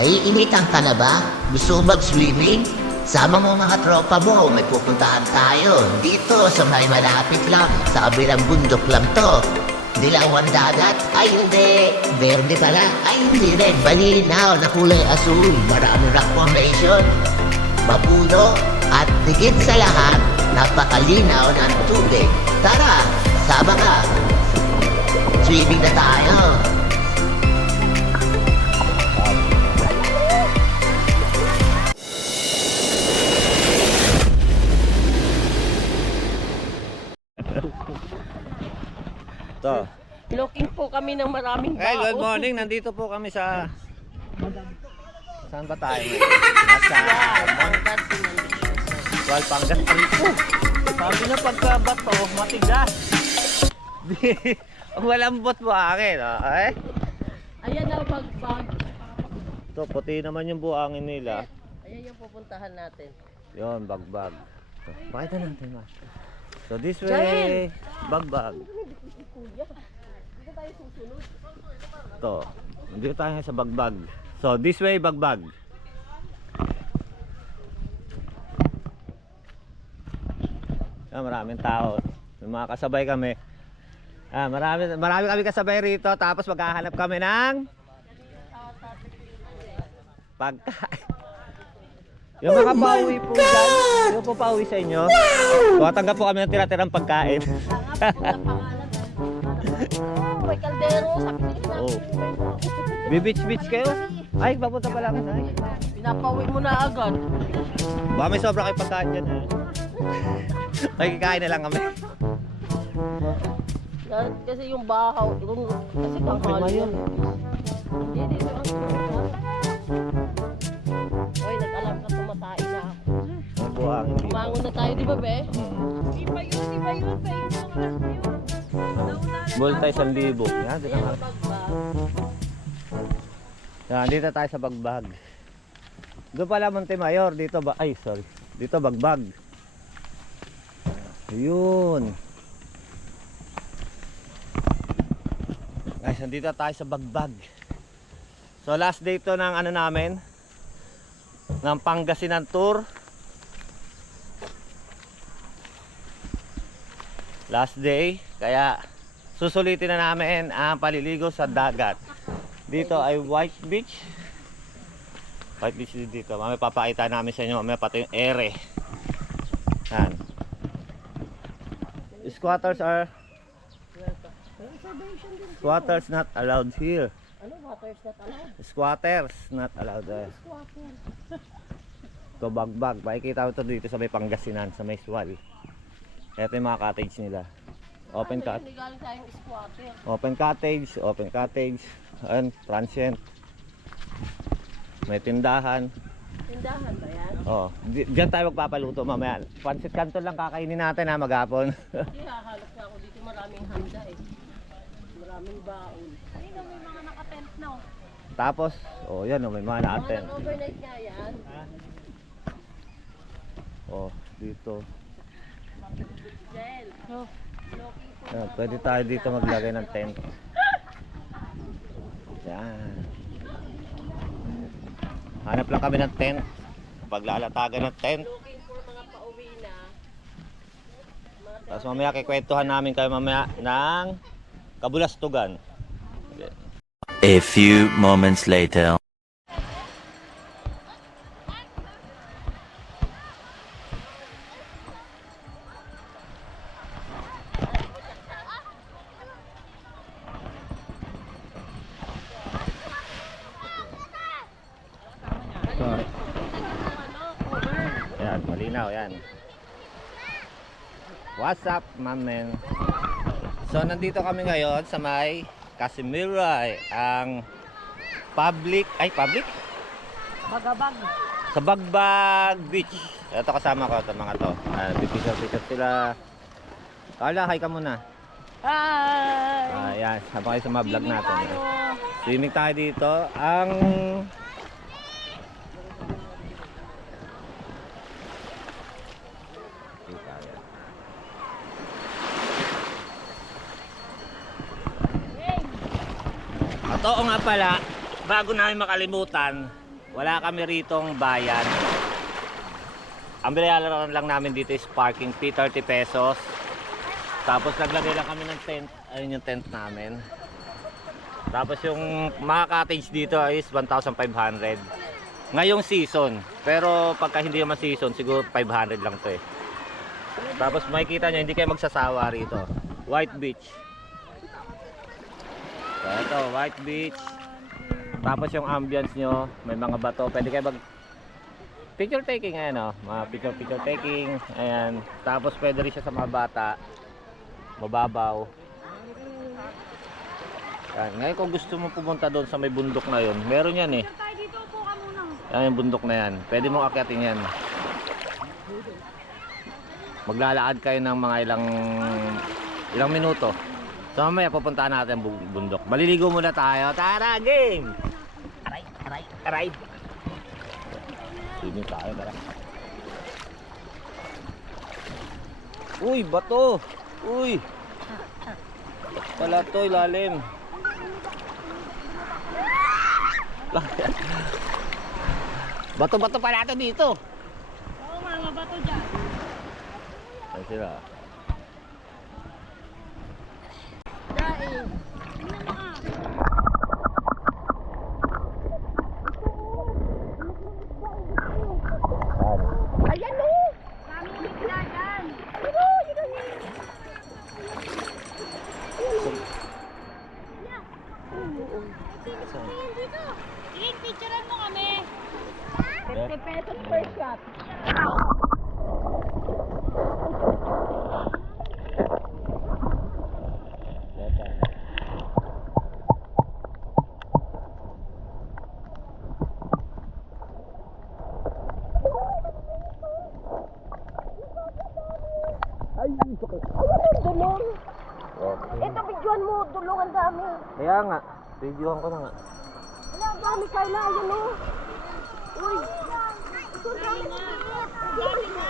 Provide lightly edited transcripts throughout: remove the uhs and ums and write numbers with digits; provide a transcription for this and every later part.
Naiinitan ka na ba? Gusto mo mag-swimming? Sama mo mga tropa mo, may pupuntahan tayo. Dito sa may malapit lang, sa kabilang bundok lang to. Dilawang dagat? Ay hindi. Verde pala? Ay hindi rin. Balinaw na kulay asul. Maraming rock formation. Mapuno. At higit sa lahat, napakalinaw ng tubig. Tara, sama ka. Swimming na tayo. To. Looking po kami ng maraming bao. Hey, good morning. Nandito po kami sa... Saan ba tayo ngayon? Nasa... Walpangas Rico. Sabi na pagkabato, matigas. Ang malambot buhangin. Eh? Ayan na bagbag. Ito, puti naman yung buhangin nila. Ayan yung pupuntahan natin. Yon, bagbag. So, pakita natin ma. So this way, bagbag. Ito, dito tayo sa bagbag. So this way, bagbag. Maraming tao. May mga kasabay kami. Marami kami kasabay rito. Tapos maghahanap kami ng pagkain. Yung mga pauwi po dyan. Yung po pauwi sa inyo. Tumatanggap po kami ng tira-tirang pagkain. May kaldero sa Pilipinas. Oh. Bibits-bits kayo? Ay, papunta pala kami. Ay. Pinapawi mo na agad. Baka may sobra kayo pagkain dyan. Makikikain na lang kami. Kasi yung bahaw, kasi tanghal yun. Hindi, dito ang sumunod. Oy, nag-alam ka tumatay na ako. Ang buhangin dito. Umangon na tayo, di ba, be? Di ba yun? Sa inyo lang yun. Multay 1,000. Yan, dito Ayan nga. ang bagbag. Yan, dito tayo sa bagbag. Doon pala Montemayor. Dito ba? Ay, sorry. Dito bagbag. Ayun. Guys, nandito tayo sa bagbag. So last day to ng ano namin, ng Pangasinan tour. Last day, kaya susulitin na namin ang paliligo sa dagat. Dito ay White Beach. White Beach dito. Mamaya papakita namin sa inyo, mamaya pati yung ere. Yan. Squatters not allowed here. Ano, waters na talaw? Squatters not allowed there. Ito bagbag. Pakikita ko ito dito sa may Pangasinan, sa may Sual. Ito yung mga cottage nila. Open cut. Hindi galing tayong squatter. Open cottage. Ayun, transient. May tindahan. Tindahan ba yan? Oh, diyan tayo magpapaluto mamaya. Pansit Canton lang kakainin natin ha maghapon. Hindi, hahalap na ako dito. Maraming handa eh. Maraming baon. Ayun na, may mga nakatent na. Tapos, oh yan, oh, may mga natin. Mga overnight nga yan. Oh, dito. Jel. Oh. Yan, pwede tayo dito maglagay ng tent. Yan. Hanap lang kami ng tent. Paglalatagan ng tent. Looking for mga pauwi na. Tapos mamaya kikwentuhan namin kayo mamaya ng Kabulastugan. Okay. A few moments later. Yan, malinaw yan. What's up, mamen? So, nandito kami ngayon sa may Casimiray, ang public. Bagabag. Sa Bagbag Beach. Ito kasama ko ito mga to. Pipicture sila. Carla, hi ka muna. Hi! Ayan, habang kayo sa mga vlog natin. Swimming tayo dito. Ang At oo nga pala, bago namin makalimutan, wala kami ritong bayan. Ang binayaran lang namin dito is parking fee, 30 pesos. Tapos naglagay lang kami ng tent. Ayun yung tent namin. Tapos yung mga cottage dito is 1,500 ngayong season. Pero pagka hindi naman season, siguro 500 lang to eh. Tapos makikita nyo, hindi kayo magsasawa rito. White Beach. So ito, White Beach. Tapos yung ambience nyo, may mga bato. Pwede kayo mag picture taking, ayan o. Mga picture taking. Ayan. Tapos pwede rin siya sa mga bata. Mababaw. Yan. Ngayon kung gusto mo pumunta doon sa may bundok na yun, meron yan eh. Tayo dito, upo ka muna. Yan yung bundok na yan. Pwede mong akyatin yan. Maglalakad kayo ng mga ilang minuto. So mamaya pupuntahan natin ang bundok. Maliligo muna tayo. Tara, game! Aray! Swimming tayo, tara. Uy, bato! Uy! Pala to, ilalim. Bato-bato pala ito dito. Oo, mga bato dyan. Ay sila. Tingnan mo ka. Ayan o! Kami yung isla dyan. Tingin dito. Tingin, picturean mo kami. 50 pesos per shot. Dulong. Ito, videoan mo. Dulong ang dami. Kaya nga, videohan ko na nga. Wala, ang dami kayo na. Ayan o. Uy. Ito, ang dami. Dami nga.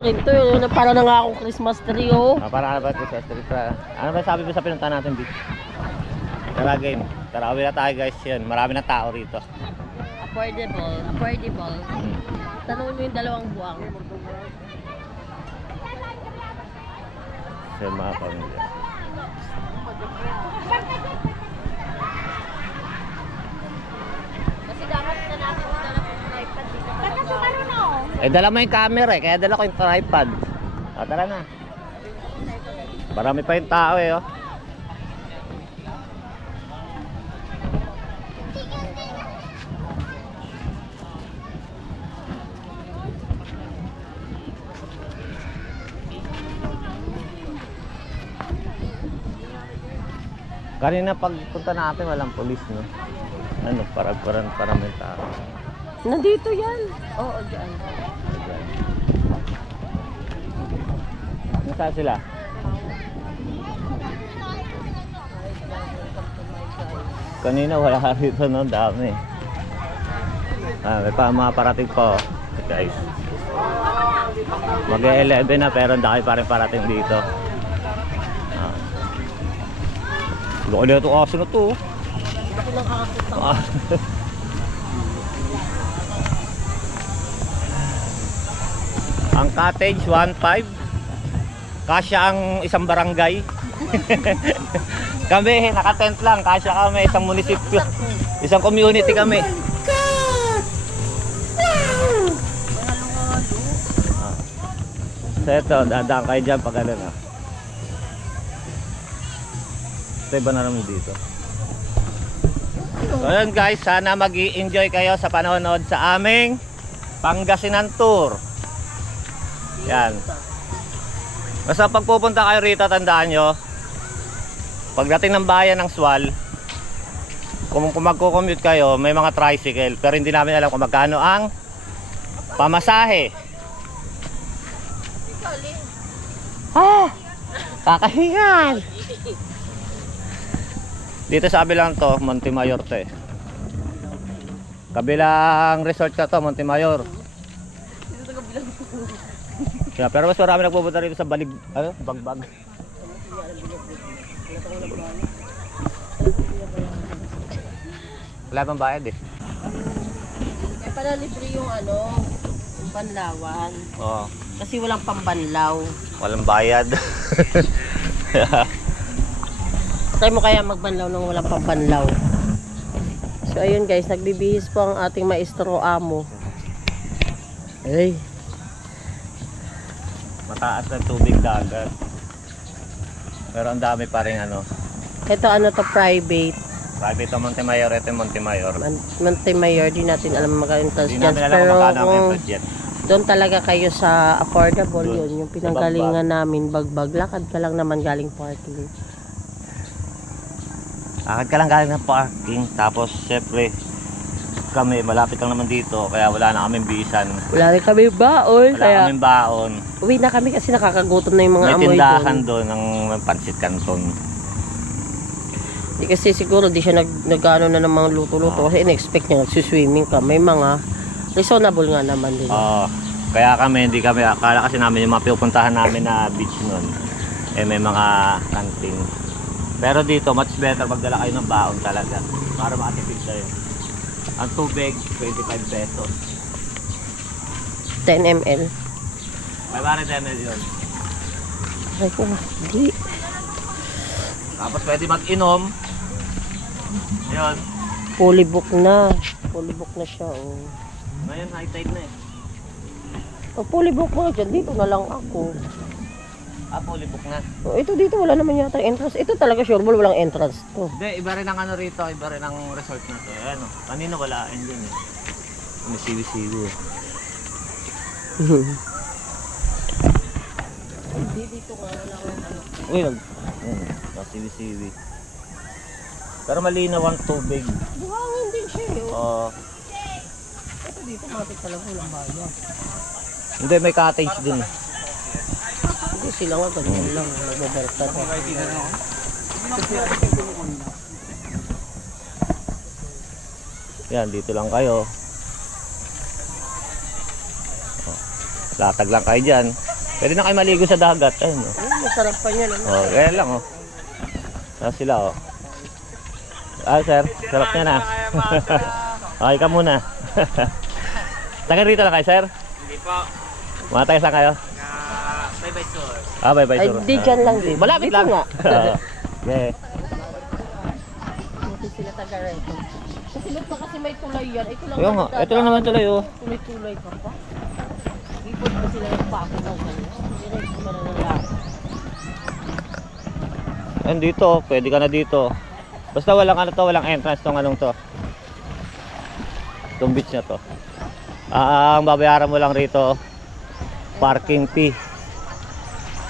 Ito yun, para na nga akong Christmas tree, oh. Para ano ba Christmas tree? Ano ba sabi mo sa pinunta natin beach? Tara game. Tara, uwi na tayo guys yun. Marami na tao rito. Affordable. Tanungin mo yung dalawang buwang. Sa mga pamilya. Kasi dapat na natin dala po ng iPad dito. Baka sumaro na oh. Eh dala mo yung camera eh, kaya dala ko yung tripod. Tara na. Marami pa yung tao eh oh. Kanina pagpunta natin walang pulis no. Ano, para may tao. Nandito yan. Oo, dyan. Ayan. Nasaan sila? Kanina wala rito no, dami. May pa mga parating pa oh. Guys. Mag-11 na pero ang dami pa rin parating dito. Loko na itong aso na to. Laki ng aso. Ang cottage 1.5. Kasya ang isang barangay. Kami naka-tent lang, kasya kami isang munisipyo. Isang community kami. So ito, dadaan kayo dyan pag ano na. Ito iba na naman dito. So yun guys, sana mag-i-enjoy kayo sa panonood sa aming Pangasinan Tour. Yan. Basta pag pupunta kayo rito, tandaan nyo, pagdating ng bayan ng Sual, kung magko-commute kayo, may mga tricycle, pero hindi namin alam kung magkano ang pamasahe. Kakahingan! Dito sa kabilang to, Montemayor to eh. Kabilang resort ka to, Montemayor. Yeah, pero mas marami nagpupunta rito sa Balig, ano? Bagbag. Wala bang bayad eh. Kaya pala libre yung ano, yung banlawan. Oo. Kasi walang pambanlaw. Walang bayad. Try mo kaya magbanlaw nung walang pambanlaw. So ayun guys, nagbibihis po ang ating maestro amo. Ay. Mataas na tubig dagat. Pero ang dami pa rin ano. Ito ano to, private. Sabi ito Montemayor, ito yung Montemayor. Montemayor, di natin alam magkano-entrance Hindi dyan. namin alam Pero kung magkano ang kung budget. doon talaga kayo sa affordable Doon, yun. Yung sa pinanggalingan namin, bagbag. Lakad ka lang naman galing parking. Akad ka lang galing ng parking. Tapos syempre kami malapit lang naman dito. Kaya wala na kaming bisan. Wala rin kami baon. Wala Kaya kaming baon. uwi na kami kasi nakakagutom na yung mga May amoy tindahan doon. doon ng Pansit Canton. Di kasi siguro di siya nag-ano na ng mga luto-luto. Kasi in-expect niya nagsuswimming ka. May mga reasonable nga naman din. Kaya kami, hindi kami, akala kasi namin yung mga pinupuntahan namin na beach nun, eh may mga canteen. Pero dito, much better magdala kayo ng baon talaga, para makatipid kayo. Ang tubig, 25 pesos. 10 ml. May pare 10 ml yun. Ay ko, di. Tapos pwede mag-inom. Yun. Fully book na. Fully book na siya, oh. Ngayon, high tide na eh. Oh, fully book mo dyan. Dito na lang ako. Fully book na. Oh, ito dito, wala naman yata entrance. Ito talaga sure ball, walang entrance to. Hindi, iba rin ang ano rito, iba rin ang resort na to. Ayan o, kanina wala, andyan eh. May siwi-siwi eh. Hindi dito nga, wala akong ano. Uy, siwi-siwi. Pero malinaw ang tubig. Buhangin din siya, oh. Oo. Ito dito, matik talaga walang bayan. Hindi, may cottage din. Hindi sila nga, ganyan lang. Nagbabarta na. Yan, dito lang kayo. Latag lang kayo dyan. Pwede na kayo maligo sa dagat. Ayun, oh. Masarap pa yan. Ano? Oh, kaya lang, oh. Saan sila, oh. Ah, sir, sarap niya na. Okay ka muna. Taga rito lang kayo, sir? Hindi po. Mga taga saan kayo? Bye-bye, sir. Ah, bye-bye, Ay, sir. di dyan lang din. Malapit Dito lang. nga. Oo. Yeah. Buti sila taga rito. Kasi ba't pa kasi may tulay yan? Ito lang. Ayun nga, ito lang naman tuloy, oh. May tulay ka pa. Ipot ba sila yung pako ng ganyan? Diretso ka na lang. Ayun dito, pwede ka na dito. Basta walang ano to, walang entrance tong anong to. Itong beach na to. Ang babayaran mo lang rito, parking fee.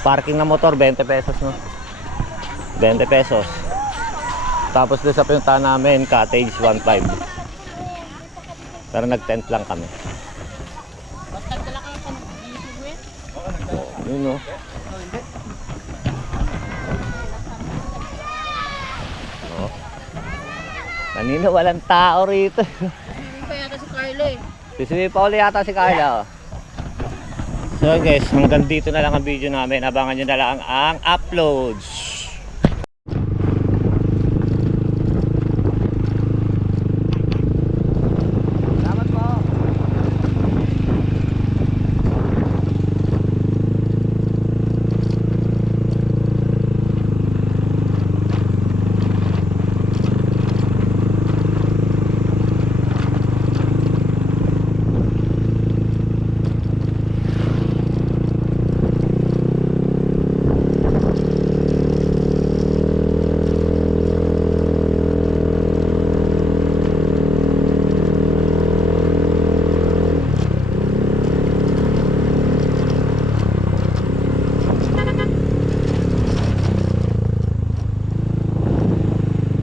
Parking na motor, 20 pesos, no? 20 pesos. Tapos doon sa pinuntahan namin, cottage 1.5. Pero nag-tent lang kami. Basta dala kayo sa dito, eh. Oh, yun, no? Oh. Kanina walang tao rito. Hindi pa yata si Carlo eh. Sisiwi pa ulit yata si Carla. Oh. So guys, hanggang dito na lang ang video namin. Abangan nyo na lang ang uploads.